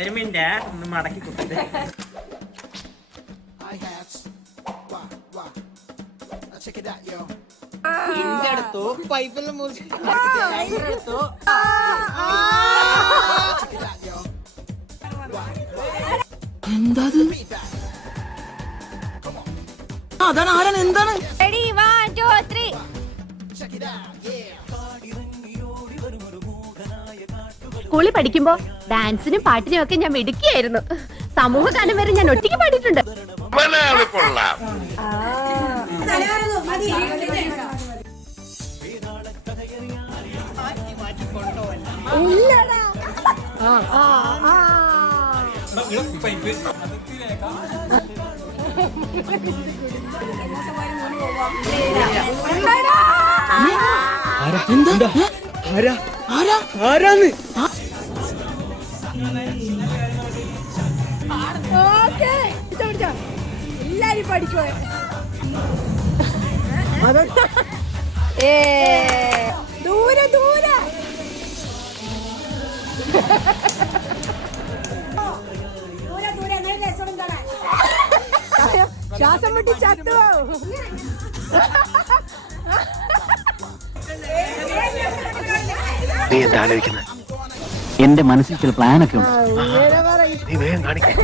ഒരു മിനിറ്റ് ഒന്ന് മടക്കി കുത്തിട്ട് എടുത്തു പൈപ്പെല്ലാം മുറിച്ചെടുത്തു. എന്താ അതാണ് ആരാണ് എന്താണ് സ്കൂളിൽ പഠിക്കുമ്പോ ഡാൻസിനും പാട്ടിനും ഒക്കെ ഞാൻ മിടുക്കിയായിരുന്നു. സമൂഹ ഗാനം വരെ ഞാൻ ഒറ്റയ്ക്ക് പാടിയിട്ടുണ്ട്. ആരാന്ന് എല്ലാരും പഠിക്കോ ദൂരെ ദൂരെ ശ്വാസം മുട്ടി ചത്തു. നീ എന്താ ആലോചിക്കുന്നത്? എന്റെ മനസ്സിൽ ചില പ്ലാനൊക്കെ ഉണ്ട്. നീ വേഗം കാണിക്കാം.